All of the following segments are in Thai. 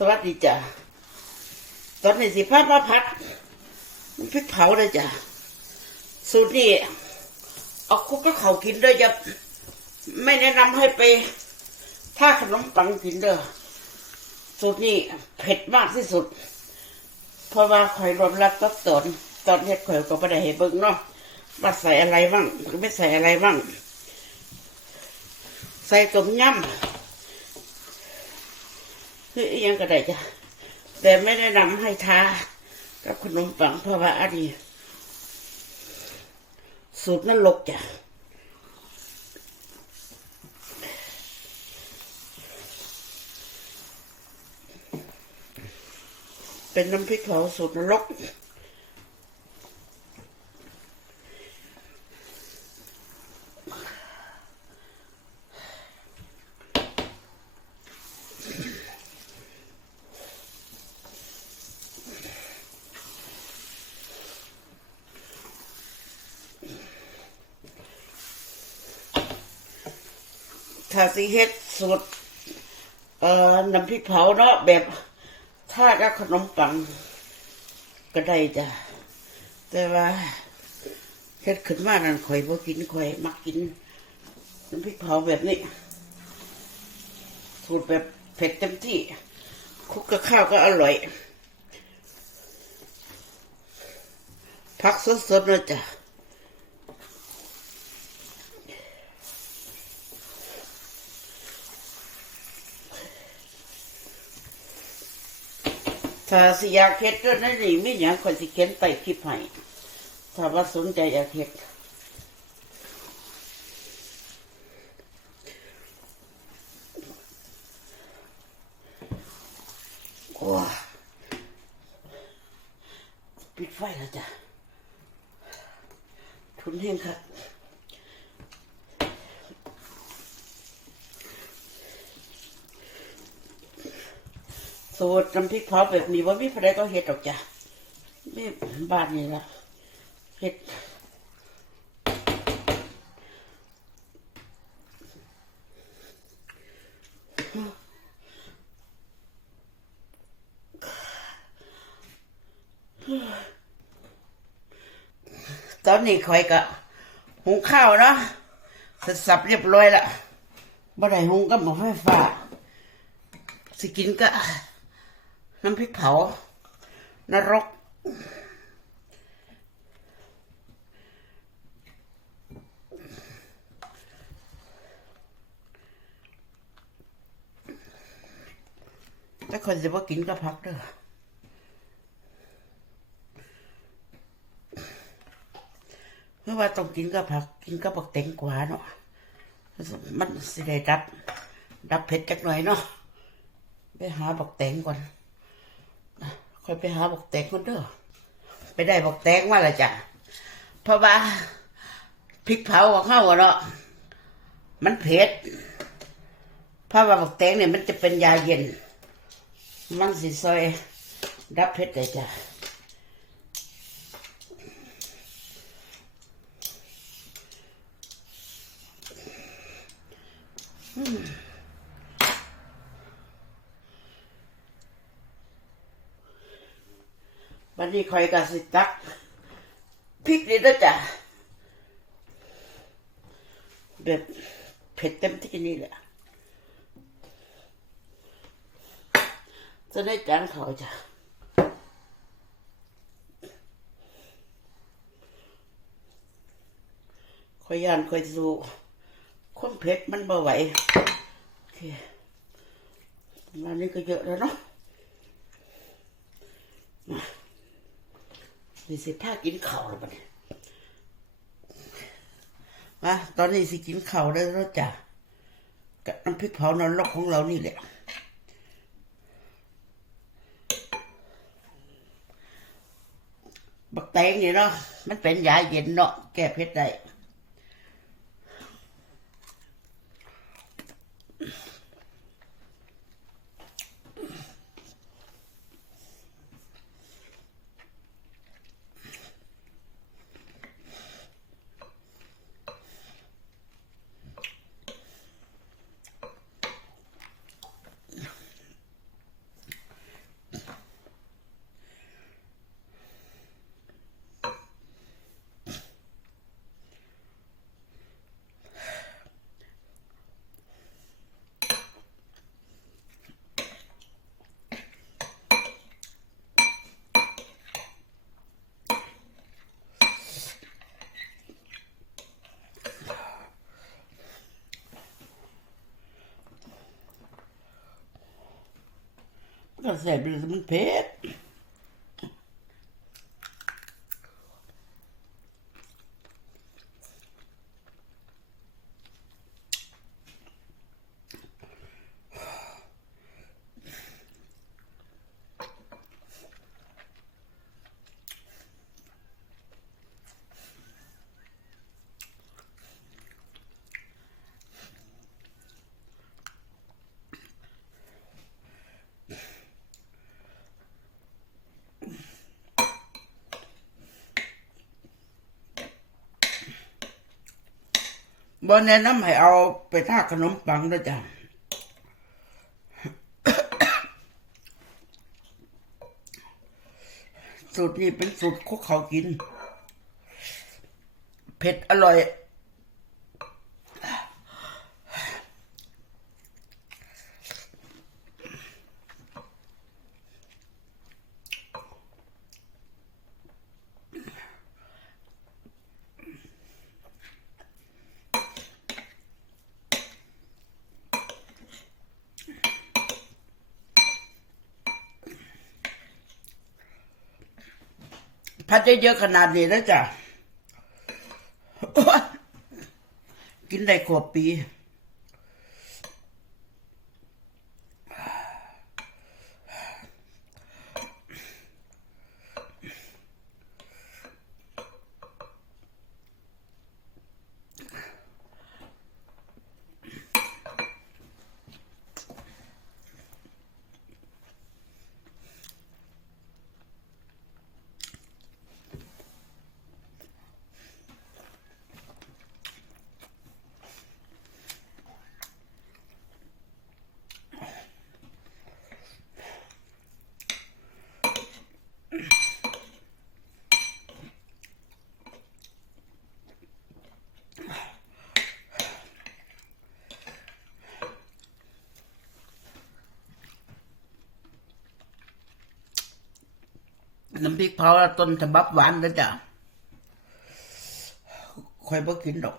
สวัสดีจ้ะตอนนี้สิพามาพัดน้ำพริกเผาเลยจ้ะสูตรนี้เอาคุกก็เขากินเด้อจะไม่แนะนำให้ไปท่าขนมปังกินเด้อสูตรนี้เผ็ดมากที่สุด เพราะว่าข่อยรวมรับตับตอนตอนเฮ็ดข่อยก็ไม่ได้ให้เบิ่งเนาะว่าใส่อะไรบ้างหรือไม่ใส่อะไรบ้าง ใส่ต้มยำ คืออหยังก็ได้จ้ะแต่ไม่ได้นำให้ทากับขนมปังเพราะว่าอันนี้สูตรนรกจ้ะเป็นน้ำพริกเผาสูตรนรก ถ้าสิเฮ็ดสูตรเอ่อน้ำพริกเผาเนาะแบบถ้ากับขนมปัง ก็ได้จ้ะ แต่ว่าเฮ็ดขึ้นมานั่นข่อยบ่กินข่อยมักกินน้ำพริกเผาแบบนี้ สูตรแบบเผ็ดเต็มที่คุกกับข้าวก็อร่อย พักสดๆเลยจ้ะ ถ้าสิอยากเฮ็ดเรื่องนั้นนี่มีหยังคนสิเขียนใต้คลิปให้ถ้าว่าสนใจอยากเฮ็ดโอ้ยปิดไฟแล้วจ้ะทุนแห้งครับ สูตรน้ำพริกเผาแบบนี้ว่ามีใครก็เฮ็ดดอกจ้ะม่บ้านนี่ละเฮ็ดตอนนี้ข่อยก็หุงข้าวเนาะเสร็จสับเรียบร้อยละบ่ได้หุงก็หม้อไฟฟ้าสิกินก็ น้ำพริกเผานรก ถ้าคนจะว่ากินก็พักเด้อเมื่อว่าต้องกินก็พัก กินก็ปักเต็งกว่าเนาะ มันสิได้ดับ ดับเผ็ดจักหน่อยเนาะ ไปหาบอกแตงก่อน ค่อยไปหาบอกแตงก่อนเด้อไปได้บอกแตงมาละจ้ะเพราะว่าพริกเผาของเขาเนาะมันเผ็ดเพราะว่าบอกแตงเนี่ยมันจะเป็นยาเย็น มันสิซอยดับเผ็ดเลยจ้ะ วันนี้คอยกาสิตักพริกนี่ด้จ้ะแบบเผ็ดเต็มที่นี่แหละจะได้จานเขาจ้ะคอยยานคอยสู้ความเผ็ดมันบ่ไหวโอเควันนี้ก็เยอะแล้วเนาะ นี่สิถ้ากินข่าวแล้วบัดนี้มาตอนนี้สิกินข่าวได้แล้วจ้ะกับน้ำพริกเผานรกของเรานี่แหละบักแตงนี่เนาะมันเป็นยาเย็นเนาะแก้เพชรได้ ก็แส บเลยแต่มันเผ็ดบอแนะนำให้เอาไปทาขนมปังด้วยจ้ะสูตรนี้เป็นสูตรคุกเขากิน เผ็ดอร่อย พัดได้เยอะขนาดนี้แล้วจ้ะกินได้ขวบปี น้ำพริกเผาต้นฉบับหวานนะจ้ะค่อยบ่กินดอก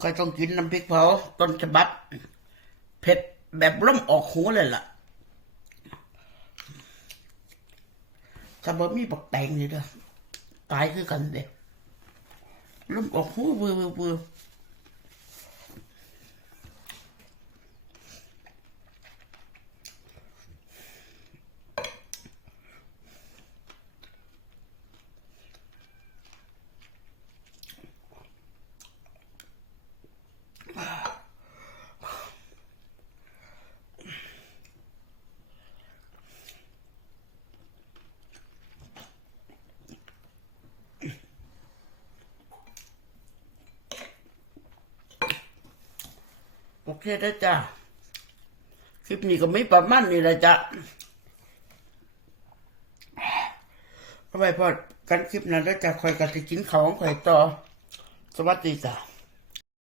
ค่อยต้องกินน้ำพริกเผาต้นฉบับ เผ็ดแบบล่มออกหูเลยล่ะถ้าบ่มีบักแตงนี่เด้อตายคือกันเด้ล่มออกหูเบื่อเบื่อ โอเคได้จ้ะ คลิปนี้ก็ไม่ประมาณนี้แหละจ้ะเอาไว้พอกันคลิปนั้นแล้วจะคอยกันจะกินของคอยต่อ สวัสดีจ้ะ